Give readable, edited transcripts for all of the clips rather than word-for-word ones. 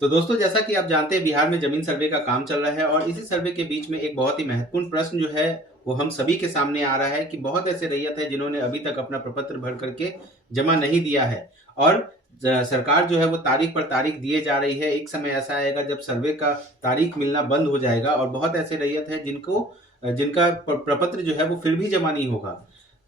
तो दोस्तों, जैसा कि आप जानते हैं, बिहार में जमीन सर्वे का काम चल रहा है और इसी सर्वे के बीच में एक बहुत ही महत्वपूर्ण प्रश्न जो है वो हम सभी के सामने आ रहा है कि बहुत ऐसे रैयत है जिन्होंने अभी तक अपना प्रपत्र भर करके जमा नहीं दिया है और सरकार जो है वो तारीख पर तारीख दिए जा रही है। एक समय ऐसा आएगा जब सर्वे का तारीख मिलना बंद हो जाएगा और बहुत ऐसे रैयत है जिनका प्रपत्र जो है वो फिर भी जमा नहीं होगा।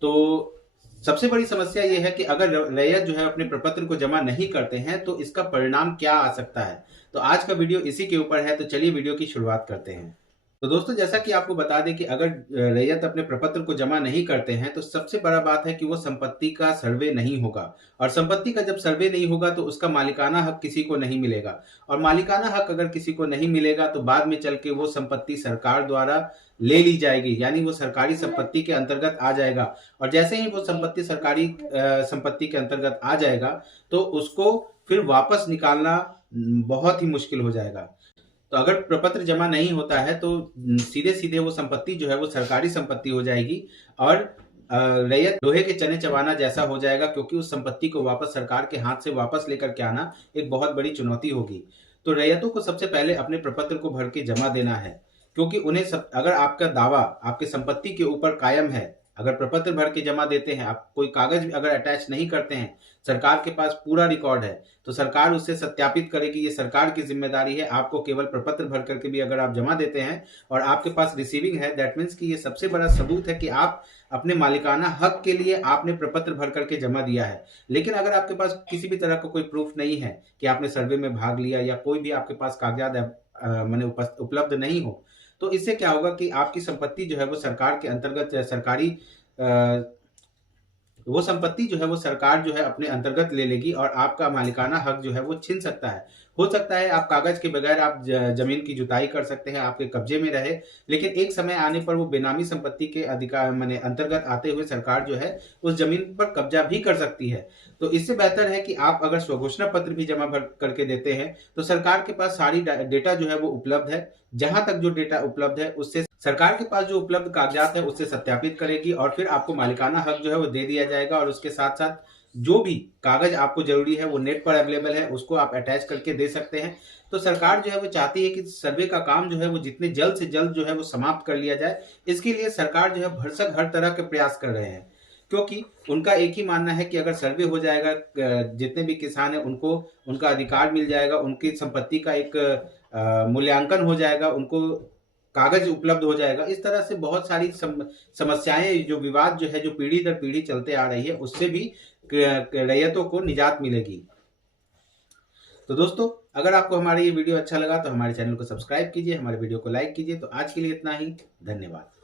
तो सबसे बड़ी समस्या ये है कि अगर रैयत जो है अपने प्रपत्र को जमा नहीं करते हैं तो इसका परिणाम क्या आ सकता है। तो आज का वीडियो इसी के ऊपर है, तो चलिए वीडियो की शुरुआत करते हैं। तो दोस्तों, जैसा कि आपको बता दें कि अगर रैयत अपने प्रपत्र को जमा नहीं करते हैं तो सबसे बड़ा बात है कि वो संपत्ति का सर्वे नहीं होगा और संपत्ति का जब सर्वे नहीं होगा तो उसका मालिकाना हक किसी को नहीं मिलेगा और मालिकाना हक अगर किसी को नहीं मिलेगा तो बाद में चल के वो संपत्ति सरकार द्वारा ले ली जाएगी, यानी वो सरकारी संपत्ति के अंतर्गत आ जाएगा और जैसे ही वो संपत्ति सरकारी संपत्ति के अंतर्गत आ जाएगा तो उसको फिर वापस निकालना बहुत ही मुश्किल हो जाएगा। तो अगर प्रपत्र जमा नहीं होता है तो सीधे सीधे वो संपत्ति जो है वो सरकारी संपत्ति हो जाएगी और रैयत लोहे के चने चबाना जैसा हो जाएगा, क्योंकि उस संपत्ति को वापस सरकार के हाथ से वापस लेकर के आना एक बहुत बड़ी चुनौती होगी। तो रैयतों को सबसे पहले अपने प्रपत्र को भर के जमा देना है, क्योंकि अगर आपका दावा आपकी संपत्ति के ऊपर कायम है, अगर प्रपत्र भर के जमा देते हैं, आप कोई कागज अगर अटैच नहीं करते हैं, सरकार के पास पूरा रिकॉर्ड है तो सरकार उससे सत्यापित करेगी। ये सरकार की जिम्मेदारी है। आपको केवल प्रपत्र भर करके भी अगर आप जमा देते हैं और आपके पास रिसीविंग है, दैट मीन्स कि ये सबसे बड़ा सबूत है कि आप अपने मालिकाना हक के लिए आपने प्रपत्र भर करके जमा दिया है। लेकिन अगर आपके पास किसी भी तरह का कोई प्रूफ नहीं है कि आपने सर्वे में भाग लिया या कोई भी आपके पास कागजात मैंने उपलब्ध नहीं हो, तो इससे क्या होगा कि आपकी संपत्ति जो है वो सरकार के अंतर्गत या सरकारी वो संपत्ति जो है वो सरकार जो है अपने अंतर्गत ले लेगी और आपका मालिकाना हक जो है वो छीन सकता है। हो सकता है आप कागज के बगैर आप जमीन की जुताई कर सकते हैं, आपके कब्जे में रहे, लेकिन एक समय आने पर वो बेनामी संपत्ति के अधिकार माने अंतर्गत आते हुए सरकार जो है उस जमीन पर कब्जा भी कर सकती है। तो इससे बेहतर है कि आप अगर स्वघोषणा पत्र भी जमा भर करके देते हैं तो सरकार के पास सारी डेटा जो है वो उपलब्ध है। जहां तक जो डेटा उपलब्ध है उससे सरकार के पास जो उपलब्ध कागजात है उससे सत्यापित करेगी और फिर आपको मालिकाना हक जो है वो दे दिया जाएगा और उसके साथ साथ जो भी कागज आपको जरूरी है वो नेट पर अवेलेबल है, उसको आप अटैच करके दे सकते हैं। तो सरकार जो है वो चाहती है कि सर्वे का काम जो है वो जितने जल्द से जल्द जो है वो समाप्त कर लिया जाए। इसके लिए सरकार जो है भरसक हर तरह के प्रयास कर रहे हैं, क्योंकि उनका एक ही मानना है कि अगर सर्वे हो जाएगा, जितने भी किसान हैं उनको उनका अधिकार मिल जाएगा, उनकी संपत्ति का एक मूल्यांकन हो जाएगा, उनको कागज उपलब्ध हो जाएगा। इस तरह से बहुत सारी समस्याएं, जो विवाद जो है जो पीढ़ी दर पीढ़ी चलते आ रही है, उससे भी रैयतों को निजात मिलेगी। तो दोस्तों, अगर आपको हमारा ये वीडियो अच्छा लगा तो हमारे चैनल को सब्सक्राइब कीजिए, हमारे वीडियो को लाइक कीजिए। तो आज के लिए इतना ही, धन्यवाद।